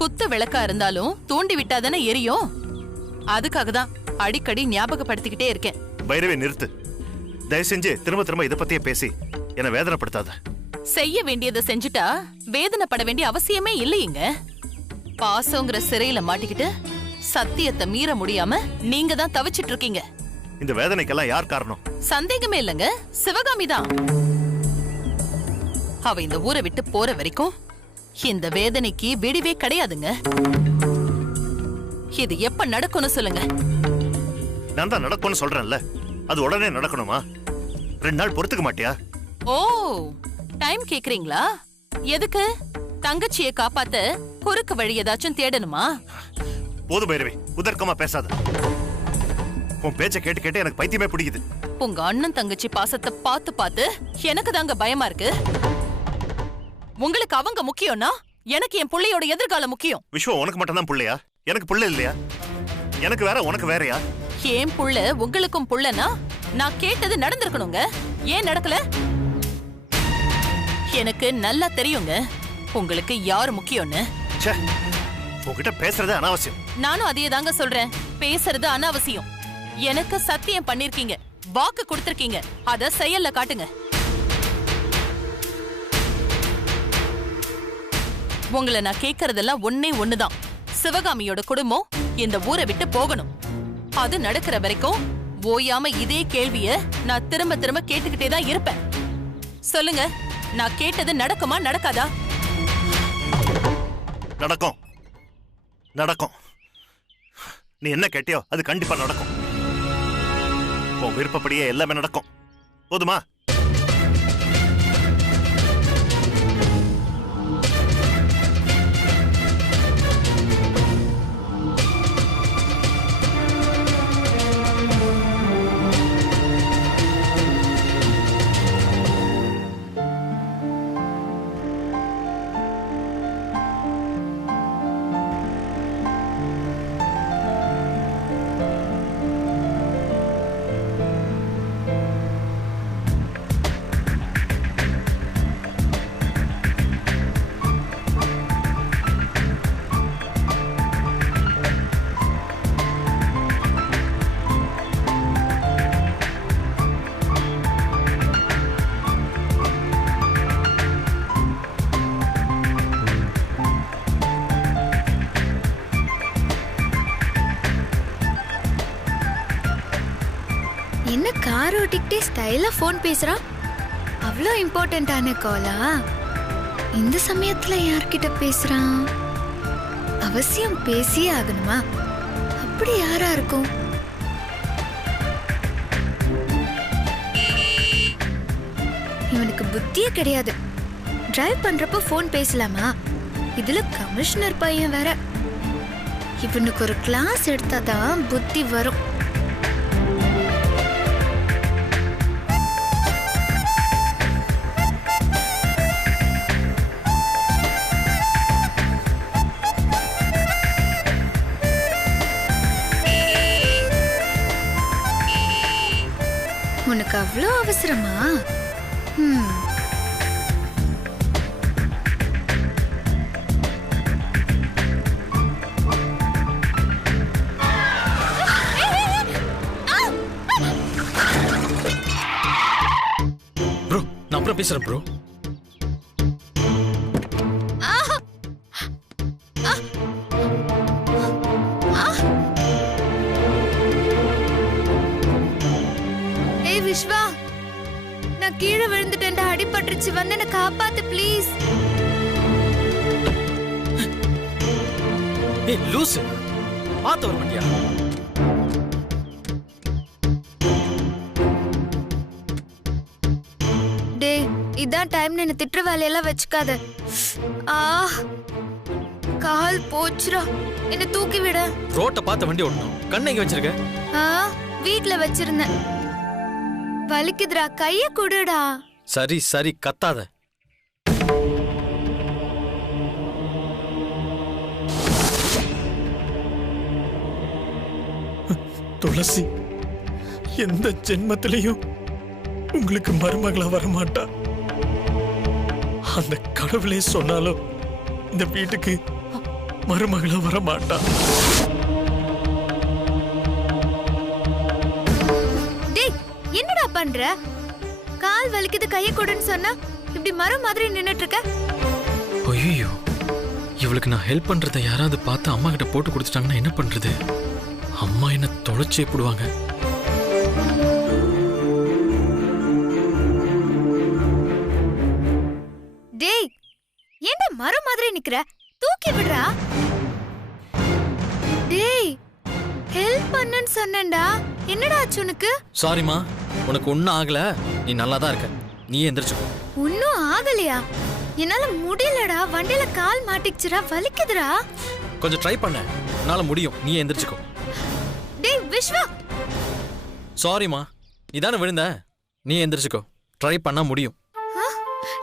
குத்து விளக்கா இருந்தாலும் தூண்டி விட்டாதானே எரியும். அதுக்காக தான் அடிக்கடி ஞாபகப்படுத்திக்கிட்டே இருக்கேன். பைரவி நிறுத்து. தயவு செஞ்சு திரும்ப திரும்ப இதை பத்தியே பேசி என்ன வேதனைப்படுத்தாத. செய்ய வேண்டியதை செஞ்சுட்டா வேதனைப்பட வேண்டிய அவசியமே இல்லையங்க. பாசங்கிற சிறையில மாட்டிக்கிட்டு சத்தியத்தை மீற முடியாம நீங்க தான் தவிச்சிட்டு இருக்கீங்க. இந்த வேதனைக்கெல்லாம் யார் காரணம்? சந்தேகமே இல்லங்க, சிவகாமி தான். அவ இந்த ஊரை விட்டு போற வரைக்கும் இந்த வேதனைக்கு விடிவே கிடையாதுங்க. இது எப்ப நடக்கும்னு சொல்லுங்க. நான் தான் நடக்கும்னு சொல்றேன்ல, அது உடனே நடக்கணுமா? 2 நாள் பொறுத்துக்க மாட்டியா? ஓ, டைம் கேக்குறீங்களா? எதுக்கு? தங்கச்சியை காப்பாத்த குறுக்கு வழி ஏதாச்சும் தேடணுமா? போது பைரவி, உதர்க்கமா பேசாத. உன் பேச்ச கேட்டு கேட்டு எனக்கு பைத்தியமே பிடிக்குது. உங்க அண்ணன் தங்கச்சி பாசத்தை பார்த்து பார்த்து எனக்கு தாங்க பயமா இருக்கு. உங்களுக்கு அவங்க முக்கியம்னா எனக்கு என் புள்ளையோட எதிர்காலம் முக்கியம். விஸ்வா உனக்கு மட்டும் தான் புள்ளையா? எனக்கு புள்ள இல்லையா? எனக்கு வேற உனக்கு வேறயா? ஏன் புள்ள உங்களுக்கும் புள்ளனா நான் கேட்டது நடந்திருக்கணுங்க. ஏன் நடக்கல? எனக்கு நல்லா தெரியுங்க உங்களுக்கு யாரு முக்கியம்னு. உங்ககிட்ட பேசுறது அனாவசியம். நானும் அதே தாங்க சொல்றேன், பேசுறது அனாவசியம். எனக்கு சத்தியம் பண்ணிருக்கீங்க, வாக்கு கொடுத்திருக்கீங்க, அத செயல்ல காட்டுங்க. உங்களை நான் கேக்குறதெல்லாம் ஒன்னே ஒண்ணுதான். சிவகாமியோட குடும்பம் இந்த ஊரை விட்டு போகணும். அது நடக்கிற வரைக்கும் ஓயாம இதே கேள்விய நான் திரும்ப திரும்ப கேட்டுக்கிட்டே தான் இருப்பேன். சொல்லுங்க, நான் கேட்டது நடக்குமா நடக்காதா? நடக்கும், நடக்கும். நீ என்ன கேட்டியோ அது கண்டிப்பா நடக்கும். உன் விருப்பப்படியே எல்லாமே நடக்கும். போதுமா? என்ன கார் ஓட்டிக்கிட்டே ஸ்டைலா போன் பேசுறான்? அவ்வளோ இம்பார்ட்டன்டான காலா? இந்த சமயத்துல யார்கிட்ட பேசுறான்? அவசியம் பேசியே ஆகணுமா? அப்படி யாரா இருக்கும்? இவனுக்கு புத்தியே கிடையாது. டிரைவ் பண்றப்ப போன் பேசலாமா? இதுல கமிஷனர் பையன் வேற. இவனுக்கு ஒரு கிளாஸ் எடுத்தாதான் புத்தி வரும். உனக்கு அவ்வளோ அவசரமா? ப்ரோ, நான் அப்புறம் பேசுறேன் ப்ரோ. விஸ்வா, நான் கீழே விழுந்துட்டேன்டா, அடிபட்டுருச்சு, வந்து என்ன காப்பாத்து ப்ளீஸ். ஏய் லூசு, பாத்து வர மாட்டியா? டேய், இதான் டைம்னு என்ன திட்டுற வேலையெல்லாம் வச்சுக்காத. கால் போச்சுடா, என்ன தூக்கி விட. ரோட்டை பார்த்து வண்டி ஓட்டணும். கண்ணை எங்க வச்சிருக்க? வீட்ல வச்சிருந்தேன். வலிக்குதுடா, கைய குடுடா. சரி சரி, கத்தாத. துளசி எந்த ஜென்மத்திலையும் உங்களுக்கு மருமகளா வரமாட்டா. அந்த கடவுளே சொன்னாலும் இந்த வீட்டுக்கு மருமகளா வரமாட்டா. டேய் என்னடா பண்ற? கால் வலிக்குது கையை கொடுன்னு சொன்னா இப்படி மரம் மாதிரி நின்னுட்டு இருக்க. ஐயோ, இவளுக்கு நான் ஹெல்ப் பண்றதை யாராவது பார்த்து அம்மா கிட்ட போட்டு கொடுத்துட்டாங்கன்னா என்ன பண்றது? அம்மா என்ன தொலைச்சே போடுவாங்க. டேய் ஏன்டா மரம் மாதிரி நிக்கிற? தூக்கி விடுறா. டேய் ஹெல்ப் பண்ணன்னு சொன்னேன்டா. என்னடா ஆச்சு உனக்கு? சாரிமா, உனக்கு ஒன்னும் ஆகல. நீ நல்லா தான் இருக்க. நீ எந்திரிச்சுக்கோ. ஒன்னும் ஆகலையா? என்னால முடியலடா. வண்டியில கால் மாட்டிச்சுடா, வலிக்குதுடா. கொஞ்சம் ட்ரை பண்ண, உன்னால முடியும். நீ எந்திரிச்சுக்கோ. டேய் விஸ்வா. சாரிமா, நீ தானே விழுந்த. நீ எந்திரிச்சுக்கோ. ட்ரை பண்ணா முடியும்.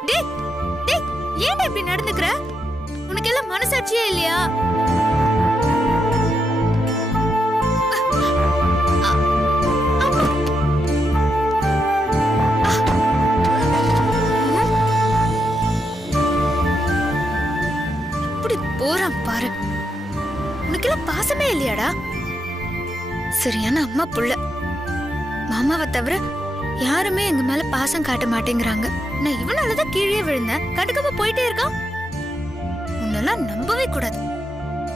டேய் டேய் ஏன்டா இப்படி நடந்துக்கற? உனக்கு எல்லாம் மனசாட்சியே இல்லையா? இப்படி போறான் பாரு. உனக்கு எல்லாம் பாசமே இல்லையாடா? சரியான அம்மா புள்ள. மாமாவை தவிர யாருமே எங்க மேல பாசம் காட்ட மாட்டேங்கிறாங்க. நான் இவனாலதான் கீழே விழுந்தேன். கண்டுக்காம போயிட்டே இருக்கான். உன்னெல்லாம் நம்பவே கூடாது.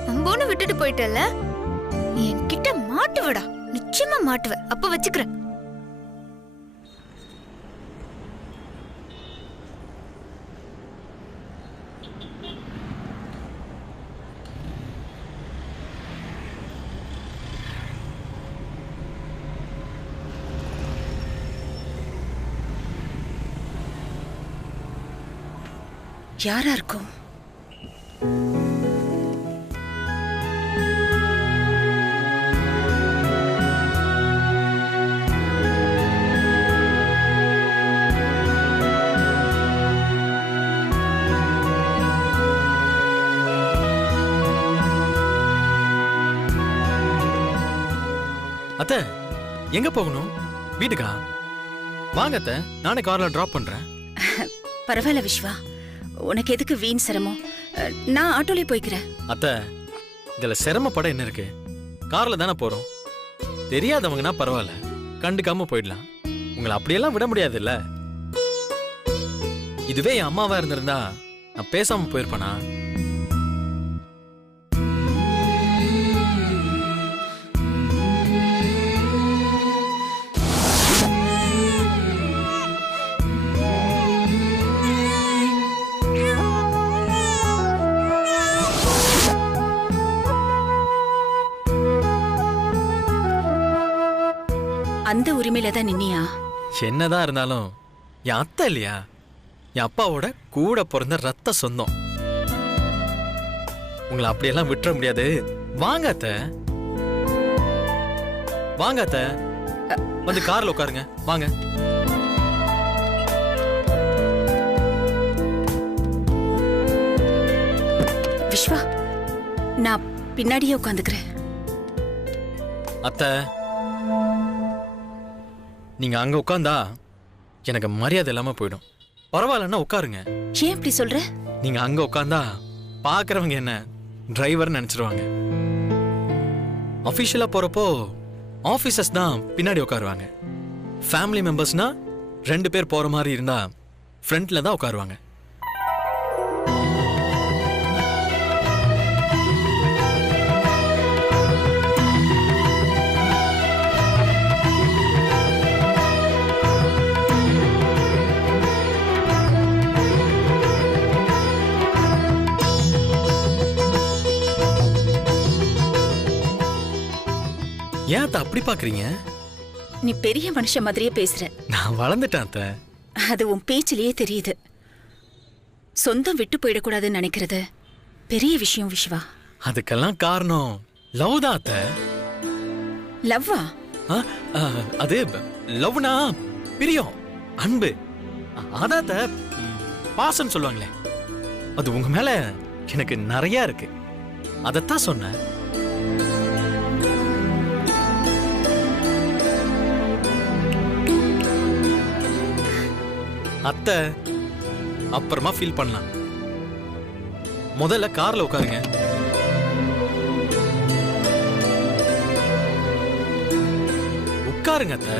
நம்போன்னு விட்டுட்டு போயிட்டல. நீ என்கிட்ட மாட்டுவடா. நிச்சயமா மாட்டுவ. அப்ப வச்சுக்கிற. யாரா இருக்கும்? அத்தை, எங்க போகணும்? வீட்டுக்கா? வாங்க அத்தை, நானே கார்ல டிராப் பண்றேன். பரவாயில்ல விஸ்வா, உனக்கு எதுக்கு வீண் சிரமம்? நான் ஆட்டோலே போய்க்கிறேன். அத்தை, இதுல சிரமப்பட என்ன இருக்கு? கார்ல தானே போறோம். தெரியாதவங்கன்னா பரவாயில்ல, கண்டுக்காம போயிடலாம். உங்களை அப்படியெல்லாம் விட முடியாது இல்ல. இதுவே என் அம்மாவா இருந்திருந்தா நான் பேசாம போயிருப்பேனா? அந்த உரிமையில தான் நின்னியா? என்னதான் இருந்தாலும் என் அத்தை இல்லையா? என் அப்பாவோட கூட பிறந்த ரத்த சொந்தம். உங்களை அப்படியெல்லாம் விட்டுற முடியாது. வாங்க அத்தை, வாங்க அத்தை, வந்து கார்ல உட்காருங்க. வாங்க. விஸ்வா, நான் பின்னாடியே உட்காந்துக்கிறேன். அத்தை, நீங்க அங்க உட்கார்ந்தா எனக்கு மரியாதை இல்லாம போயிடும். பரவாயில்லன்னா உட்காருங்க. ஏன் இப்படி சொல்ற? நீங்க அங்க உட்கார்ந்தா பாக்குறவங்க என்ன டிரைவர் நினைச்சிருவாங்க. அபிஷியலா போறப்போ ஆபீசர்ஸ் தான் பின்னாடி உட்காருவாங்க. ஃபேமிலி மெம்பர்ஸ்னா 2 பேர் போற மாதிரி இருந்தா ஃப்ரண்ட்ல தான் உட்காருவாங்க. ஏன் அத்தை அப்படி பாக்குறீங்க? நீ பெரிய மனுஷன் மாதிரியே பேசுற. நான் வளர்ந்துட்டேன் அத்தை. அது உன் பேச்சிலேயே தெரியுது. சொந்தம் விட்டு போயிடக்கூடாதுன்னு நினைக்கிறது பெரிய விஷயம் விஸ்வா. அதுக்கெல்லாம் காரணம் லவ் தான் அத்தை. லவ்வா? அது லவ்னா பிரியம், அன்பு. அதான் அத்தை, பாசம் சொல்லுவாங்களே, அது உங்க மேல எனக்கு நிறைய இருக்கு. அதத்தான் சொன்னேன். அத்தை அப்புறமா ஃபீல் பண்ணலாம். முதல்ல கார்ல உட்காருங்க. உட்காருங்க அத்தை.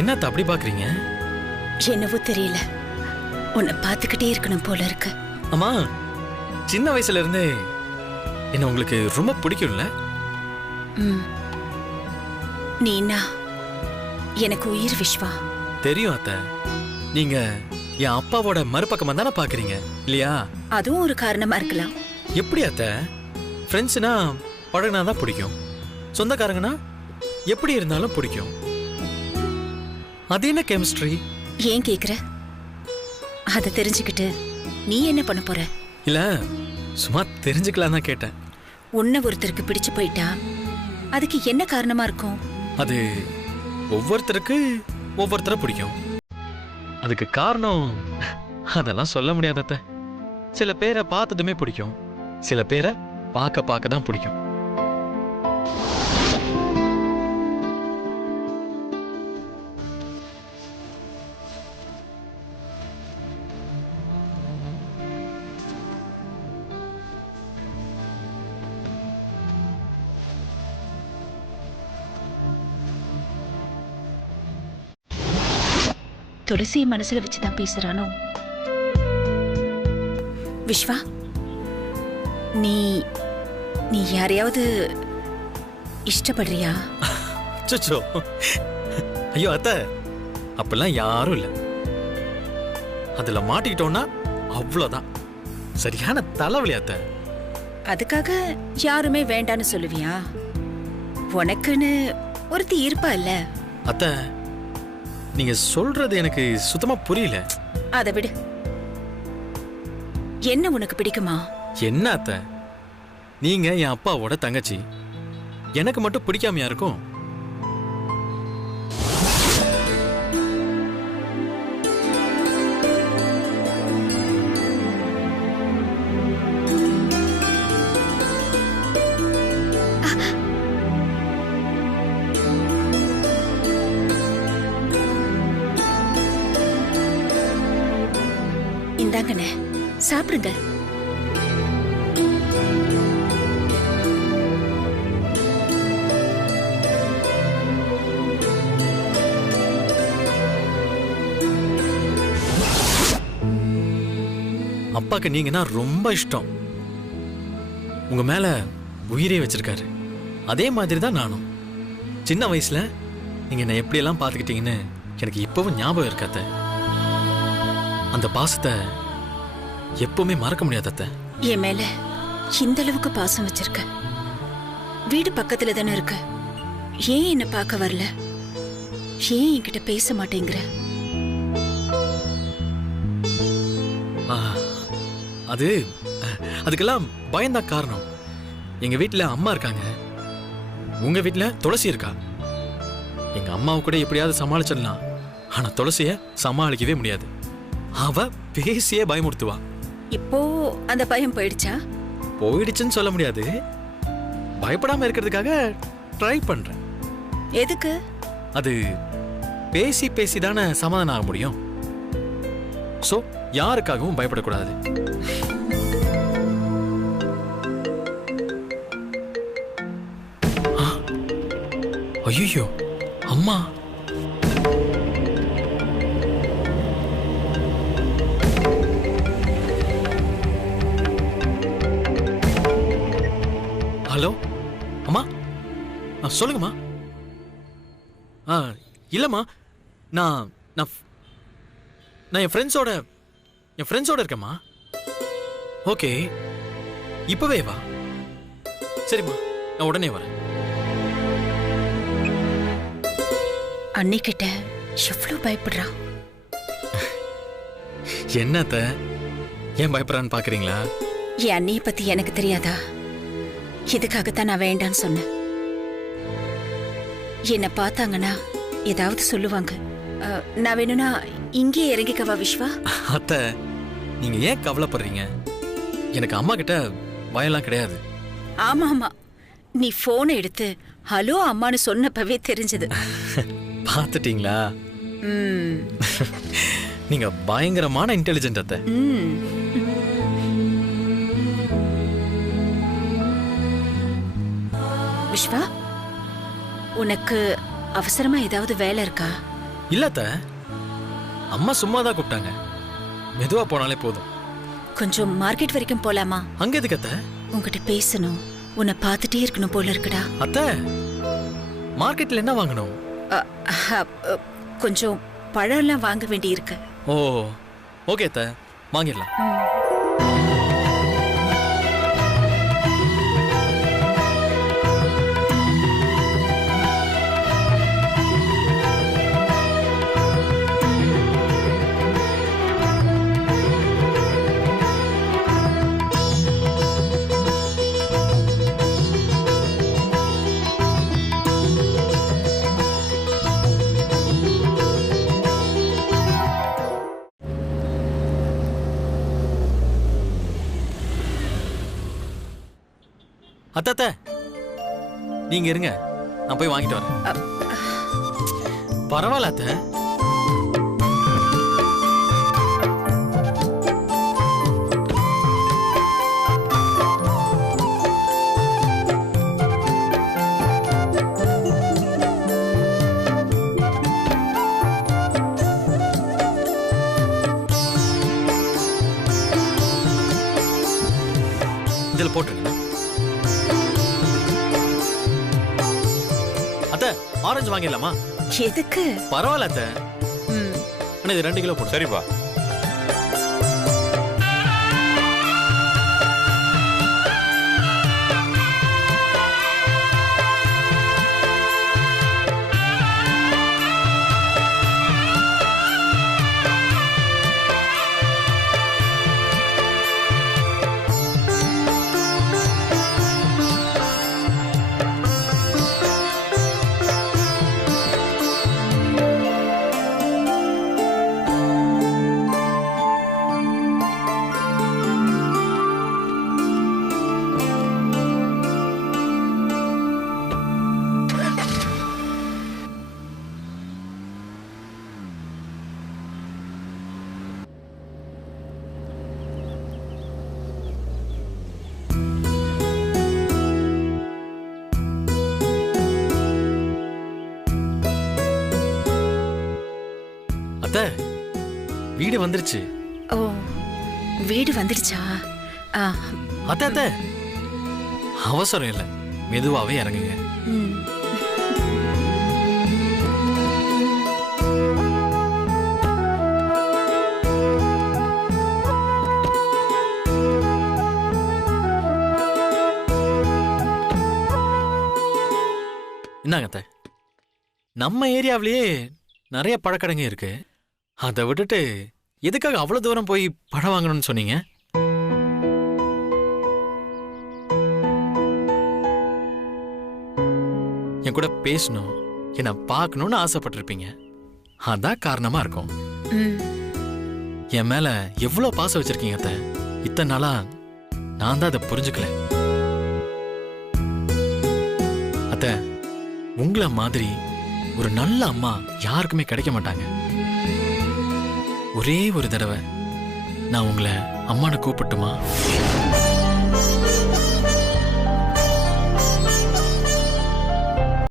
என்னத்த அப்படி பாக்குறீங்க? என்னவோ தெரியல, உன்னை பார்த்துக்கிட்டே இருக்கணும் போல இருக்கு. அம்மா, சின்ன வயசுல இருந்தே என்ன உங்களுக்கு ரொம்ப பிடிக்கும்ல? ம். நீனா எனக்கு உயிர் விஸ்வா. தெரியும் அத்தை. நீங்க என் அப்பாவோட மறுபக்கமா தானே பாக்குறீங்க இல்லையா? அதுவும் ஒரு காரணமா இருக்கலாம். எப்படி அத்தை? ஃப்ரெண்ட்ஸ்னா பழகினா தான் பிடிக்கும், சொந்தக்காரங்கன்னா எப்படி இருந்தாலும் பிடிக்கும். அது என்ன கெமிஸ்ட்ரி? ஏன் கேக்குற? அதை தெரிஞ்சுக்கிட்டு நீ என்ன பண்ண போற? இல்ல, சும்மா தெரிஞ்சுக்கலாம் தான் கேட்டேன். உன்னை ஒருத்தருக்கு பிடிச்சு போயிட்டா அதுக்கு என்ன காரணமா இருக்கும்? அது ஒவ்வொருத்தருக்கு ஒவ்வொருத்தரை பிடிக்கும். அதுக்கு காரணம் அதெல்லாம் சொல்ல முடியாத அத்தை. சில பேரை பார்த்ததுமே பிடிக்கும், சில பேரை பார்க்க தான் பிடிக்கும். துளசியை மனசுல வச்சுதான் பேசுறானோ? விஸ்வா, நீ நீ யாரையாவது இஷ்டப்படுறியா? அச்சச்சோ, ஐயோ அத்தை, அப்பெல்லாம் யாரும் இல்ல. அதுல மாட்டிக்கிட்டோம்னா அவ்வளவுதான், சரியான தலைவலி அத்தை. அதுக்காக யாருமே வேண்டான்னு சொல்லுவியா? உனக்குன்னு ஒருத்தி இருப்பா இல்ல? அத்தை, நீங்க சொல்றது எனக்கு சுத்தமா புரியல. அதை விடு. என்ன உனக்கு பிடிக்குமா? என்ன அத்தை, நீங்க என் அப்பாவோட தங்கச்சி, எனக்கு மட்டும் பிடிக்காமையா இருக்கும்? இந்தாங்கண்ணே, சாப்பிடுங்க. அப்பாக்கு நீங்கன்னா ரொம்ப இஷ்டம், உங்க மேல உயிரே வச்சிருக்காரு. அதே மாதிரி தான் நானும். சின்ன வயசுல நீங்க என்ன எப்படியெல்லாம் பார்த்துக்கிட்டீங்கன்னு எனக்கு இப்பவும் ஞாபகம் இருக்காத்த. அந்த பாசத்தை எப்பவுமே மறக்க முடியாத அத்தை. என் மேல இந்த அளவுக்கு பாசம் வச்சிருக்க. வீடு பக்கத்துல தானே இருக்கு. ஏன் என்ன பார்க்க வரல? ஏன் என்கிட்ட பேச மாட்டேங்கிற? அதுக்கெல்லாம் பயந்தான் காரணம். எங்க வீட்டுல அம்மா இருக்காங்க, உங்க வீட்டுல துளசி இருக்கா. எங்க அம்மாவை கூட எப்படியாவது சமாளிச்சிடலாம், ஆனா துளசிய சமாளிக்கவே முடியாது. அவ பேசியே பயமுறுத்துவா. இப்போ அந்த பயம் போயிடுச்சா? போயிடுச்சுன்னு சொல்ல முடியாது, பயப்படாம இருக்கிறதுக்காக ட்ரை பண்றேன். எதுக்கு? அது பேசி பேசிதானே சமாதானம் ஆக முடியும். சோ யாருக்காகவும் பயப்படக்கூடாது. ஐயோ அம்மா. ஹலோ அம்மா, சொல்லுங்கம்மா. இல்லைம்மா, நான் நான் நான் என் ஃப்ரெண்ட்ஸோட இருக்கேம்மா. ஓகே, இப்பவே வா. சரிம்மா, நான் உடனே வரேன். அன்னிக்கிட்ட எவ்வளவு பயப்படுறா. என்னத்த ஏன் பயப்படுறான்னு பாக்குறீங்களா? என் அண்ணியை பத்தி எனக்கு தெரியாதா? இதுக்காகத்தான் நான் வேண்டான்னு சொன்னேன். என்ன பார்த்தாங்கன்னா ஏதாவது சொல்லுவாங்க. நான் வேணும்னா இங்கே இறங்கிக்கவா விஸ்வா? அத்த, நீங்க ஏன் கவலைப்படுறீங்க? எனக்கு அம்மா கிட்ட பயம்லாம் கிடையாது. ஆமா ஆமா, நீ போனை எடுத்து ஹலோ அம்மான்னு சொன்னப்பவே தெரிஞ்சது. பாத்துட்டீங்களா? நீங்க பயங்கரமான இன்டெலிஜென்ட் அத்த. விஸ்வா, உனக்கு அவசரமா ஏதாவது வேலை இருக்கா? இல்லத்த, அம்மா சும்மாதான் கூப்பிட்டாங்க. மெதுவா போனாலே போதும். கொஞ்சம் மார்க்கெட் வரைக்கும் போலாமா? அங்க எதுக்கு அத்த? உன்கிட்ட பேசணும், உன்னை பார்த்துட்டே இருக்கணும் போல இருக்குடா. அத்த, மார்க்கெட்ல என்ன வாங்கணும்? கொஞ்சம் பழம் எல்லாம் வாங்க வேண்டி இருக்கு. ஓ ஓகே அத்த, வாங்கிடலாம். அத்த, நீங்க இருங்க, நான் போய் வாங்கிட்டு வரேன். பரவாயில்ல அத்த. இதில் போட்டுருங்க. ஆரஞ்சு வாங்கிடலாமா? எதுக்கு? பரவாயில்ல அத்த. அண்ணா, இது 2 கிலோ போடு. சரிப்பா. அத்த, வீடு வந்துருச்சு. ஓ, வீடு வந்துருச்சா? அத்த அத்த, அவசரம் இல்லை, மெதுவாவே இறங்குங்க. என்னங்க அத்த, நம்ம ஏரியாவிலேயே நிறைய பழக்கடைங்க இருக்கு. அதை விட்டுட்டு எதுக்காக அவ்வளவு தூரம் போய் பழம் வாங்கணும்னு சொன்னீங்க? என் கூட பேசணும், என்ன பார்க்கணும்னு ஆசைப்பட்டிருப்பீங்க. அதான் காரணமா இருக்கும். என் மேல எவ்வளவு பாசம் வச்சிருக்கீங்க அத்த. இத்தனை நாளா நான் தான் அதை புரிஞ்சுக்கல. அத்த, உங்களை மாதிரி ஒரு நல்ல அம்மா யாருக்குமே கிடைக்க மாட்டாங்க. ஒரே ஒரு தடவை நான் உங்களை அம்மானு கூப்பிட்டுமா?